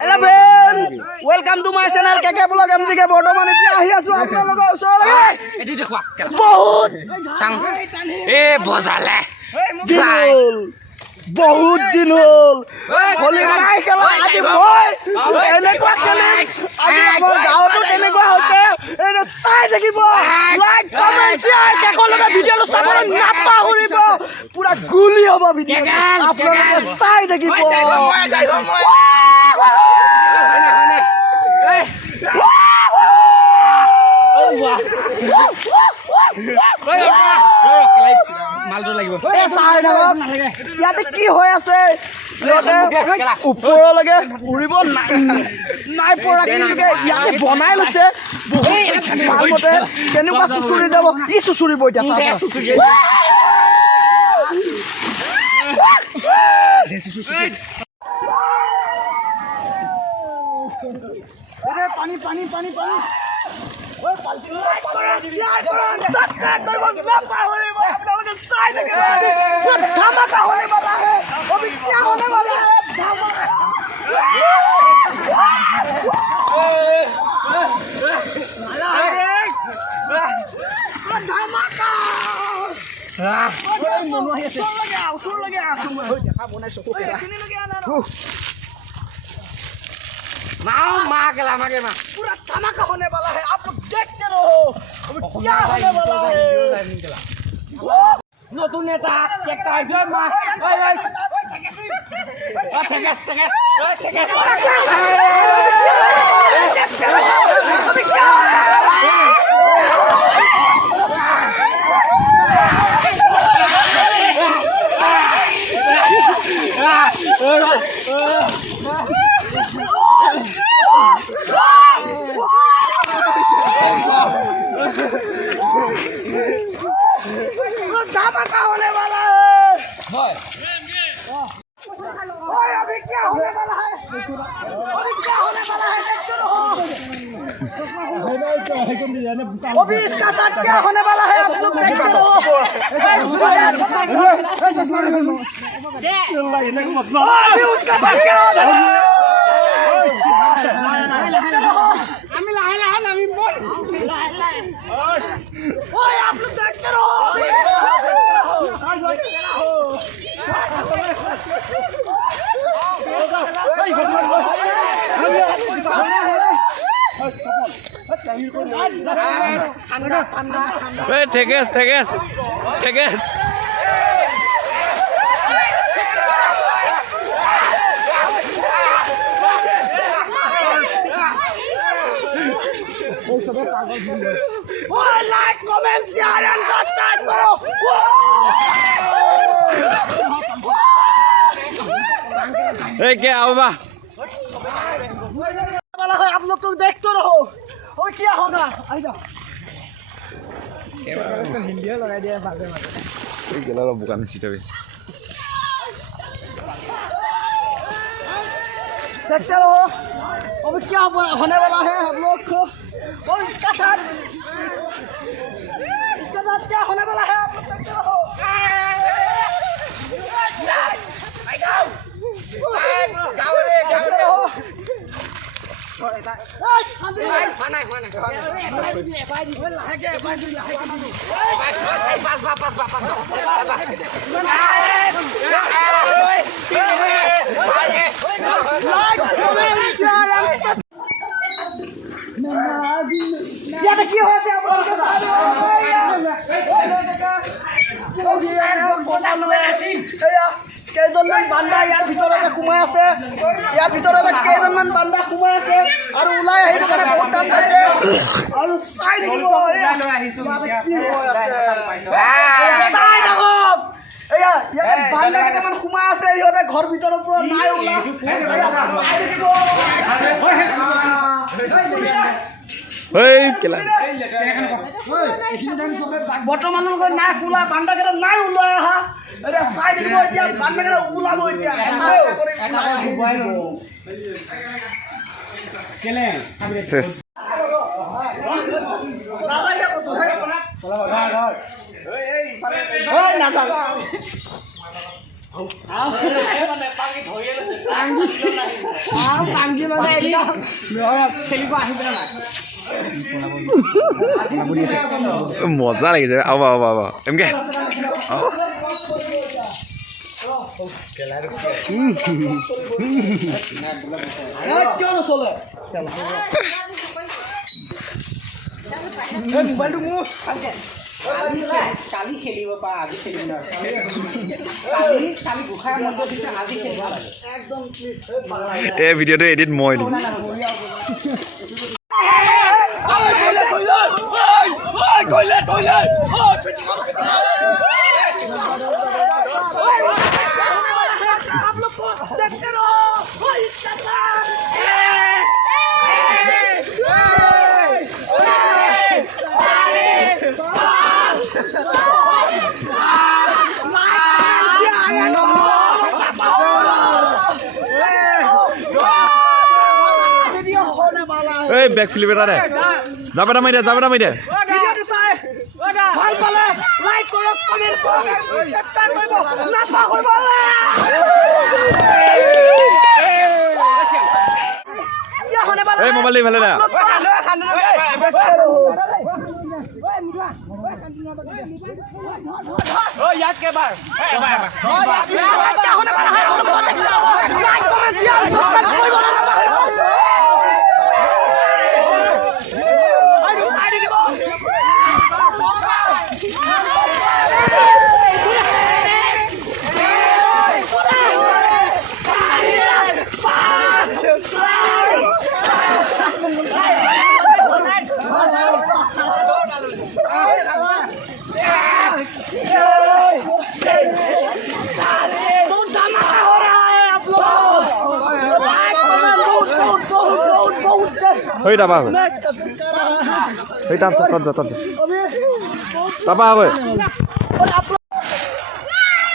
Hello friend, welcome to my channel KK Vlog MDK বৰ্তমান এতিয়া আহি আছো আপোনালোকৰ ওচৰলৈ এটি দেখুৱা বহুত চাং এ বজালে বহুত দিন হল হলি নাই খেলা আজি মই এনেকুৱা খেলিম আজি আমাৰ গাঁৱতো কেনেকুৱা হৈছে এইটো চাই থাকিব লাইক কমেন্ট শ্বেয়াৰ কেকলৈকে ভিডিঅ'টো চাবলৈ নাপাহৰিব পুৰা গুলি হ'ব ভিডিঅ' আপোনালোকে চাই থাকিব মালটো লাগিব ইয়াতে কি হৈ আছে ওপৰলৈকে উৰিব নাই পৰা ইয়াতে বনাই লৈছে ভালমতে কেনেকুৱা চুচুৰি যাব ই চুচুৰিব এতিয়া পানী পানী পানী পানী धमाका होने वाला है अभी क्या होने वाला है धमाका पूरा धमाका होने वाला है आप लोग देखते रहो क्या होने वाला है নতুন নেতা একটা আইছে মা ওই ওই ঠেকেস ঠেকেস ঠেকেস धमाका होने वाला है अभी क्या होने वाला है अभी क्या होने वाला है देखते रहो अभी इसका साथ क्या होने वाला है आप लोग देखते रहो अभी उसका साथ क्या होने वाला है आप लोग देखते रहो ঠেকেস ঠেকেস ঠেকেস like comment share and subscribe करो क्या होगा वाला है आप लोग तो देखते रहो और क्या होगा आई जाओ हिंदी लगा दिया बुकान सीटा देखते रहो अभी क्या होने वाला है हम लोग को और इसका साथ क्या होने वाला है आप लोग देखते रहो यार की होते आप लोग কেইজনমান বান্দা ইয়াৰ ভিতৰতে সোমাই আছে ইয়াৰ ভিতৰতে কেইজনমান বান্দা সোমাই আছে আৰু ওলাই আহিব কাৰণে বহুত টান পাইছে আৰু চাই থাকিব চাই থাকক এয়া ইয়াতে বান্দা কেইটামান সোমাই আছে ইহঁতে ঘৰ ভিতৰৰ পৰা নাই ওলা চাই থাকিব বৰ্তমানলৈকে নাই খোলা বান্দা কেইটা নাই ওলাই অহা এতিয়া চাই থাকিব এতিয়া বান্দা কেইটা ওলাব এতিয়া মজা লাগিছে আবা আবা আবা এমকে মোবাইলটো মোৰ কালি খেলিব পাৰা আজি খেলিব নোৱাৰে কালি গোসাঁই মন্ত্ৰ দিছে আজি খেলিব লাগে একদম এই ভিডিঅ'টো এডিট মই দিম এই বেক ফ্লিপ এটা দে যাব এটা মাৰি দে ভিডিঅ'টো চাই ভাল পালে লাইক কৰক কমেণ্ট কৰক সাবস্ক্ৰাইব কৰিব নাপাহৰিব এই মোবাইল ইফালে দে হৈ দাবা হৈ হৈ তাত দাবা হৈ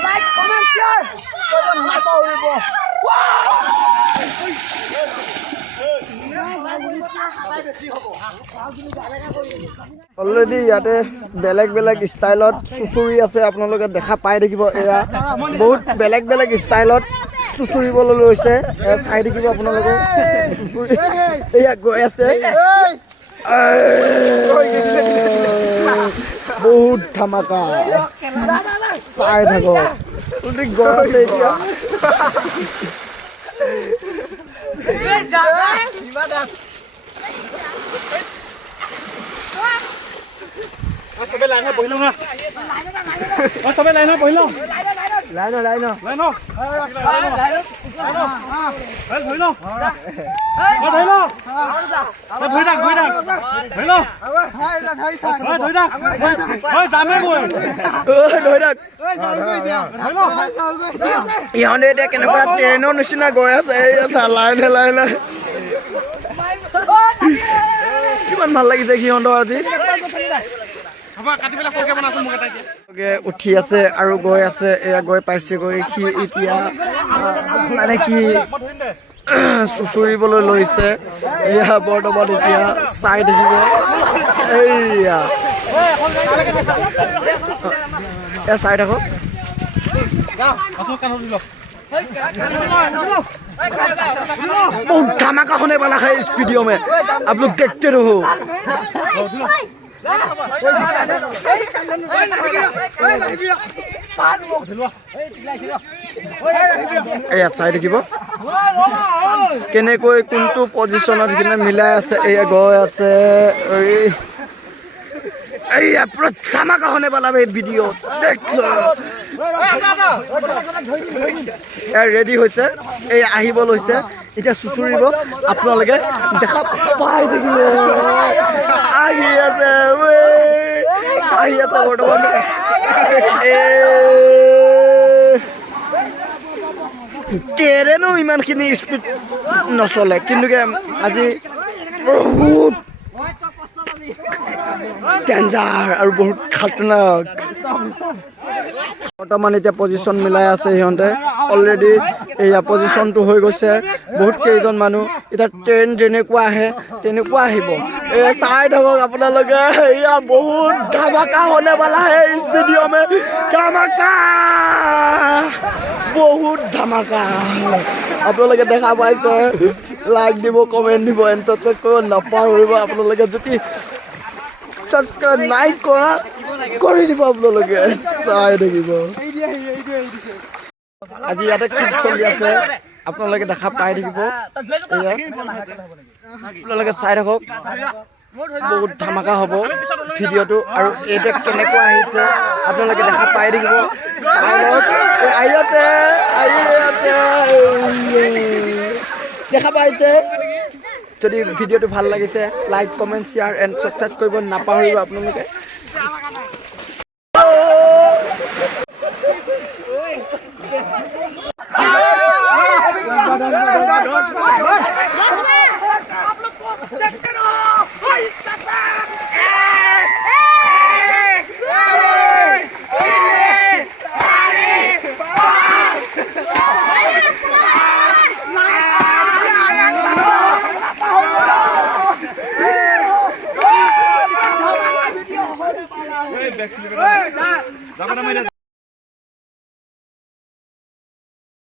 লাইক কমেণ্ট শ্বেয়াৰ কৰিব নাপাহৰিব অলৰেডি ইয়াতে বেলেগ বেলেগ ষ্টাইলত চুচুৰি আছে আপোনালোকে দেখা পাই থাকিব এয়া বহুত বেলেগ বেলেগ ষ্টাইলত চুচুৰিবলৈ লৈছে চাই থাকিব আপোনালোকে এয়া গৈ আছে বহুত ধামাকা চাই থাকক গৈ আছে এতিয়া সবে লাইনত বহি লওঁ না সবে লাইনত বহি লওঁ লাইন ধৰি লওঁ ধৰি লওঁ ধৰি থাক যামে গৈ ইহঁতে এতিয়া কেনেকুৱা ট্ৰেইনৰ নিচিনা গৈ আছে লাইনে লাইনে কিমান ভাল লাগিছে সিহঁতৰ আজি উঠি আছে আৰু গৈ আছে এয়া গৈ পাইছেগৈ সি এতিয়া মানে কি চুচুৰিবলৈ লৈছে এয়া বৰ্তমান এতিয়া চাই থাকিব এইয়া চাই থাকক बहुत धमाका होने वाला है इस वीडियो में आप लोग देखते रहो এয়া চাই থাকিব কেনেকৈ কোনটো পজিশনত কিনে মিলাই আছে এয়া গৈ আছে এয়া পুৰা ধমাকা होने वाला है वीडियो देख लो ৰেডি হৈছে এই আহিব লৈছে এতিয়া চুচুৰিব আপোনালোকে দেখা পাই থাকিব আহি আছে বৰ্তমান ট্ৰেইনো ইমানখিনি স্পীড নচলে কিন্তু আজি বহুত ডেঞ্জাৰ আৰু বহুত খাতৰনাক বৰ্তমান এতিয়া পজিশ্যন মিলাই আছে সিহঁতে অলৰেডি এয়া পজিশ্যনটো হৈ গৈছে বহুত কেইজন মানুহ এতিয়া ট্ৰেইন যেনেকুৱা আহে তেনেকুৱা আহিব এই চাই থাকক আপোনালোকে এয়া বহুত ধামাকা होने वाला है इस वीडियो में धमाका बहुत धमाका আপোনালোকে দেখা পাইছে লাইক দিব কমেণ্ট দিব এণ্টাৰটেইন কৰিব নাপাহৰিব আপোনালোকে যদি সাবস্ক্ৰাইব নাই কৰা কৰি দিব আপোনালোকে চাই থাকিব আজি ইয়াতে কি চলি আছে আপোনালোকে দেখা পাই থাকিব আপোনালোকে চাই থাকক বহুত ধামাকা হ'ব ভিডিঅ'টো আৰু এইটো কেনেকুৱা আহিছে আপোনালোকে দেখা পাই থাকিব চাই লওক আহিছে দেখা পাইছে যদি ভিডিঅ'টো ভাল লাগিছে like comment share and subscribe কৰিব নাপাহৰিব আপোনালোকে Back to the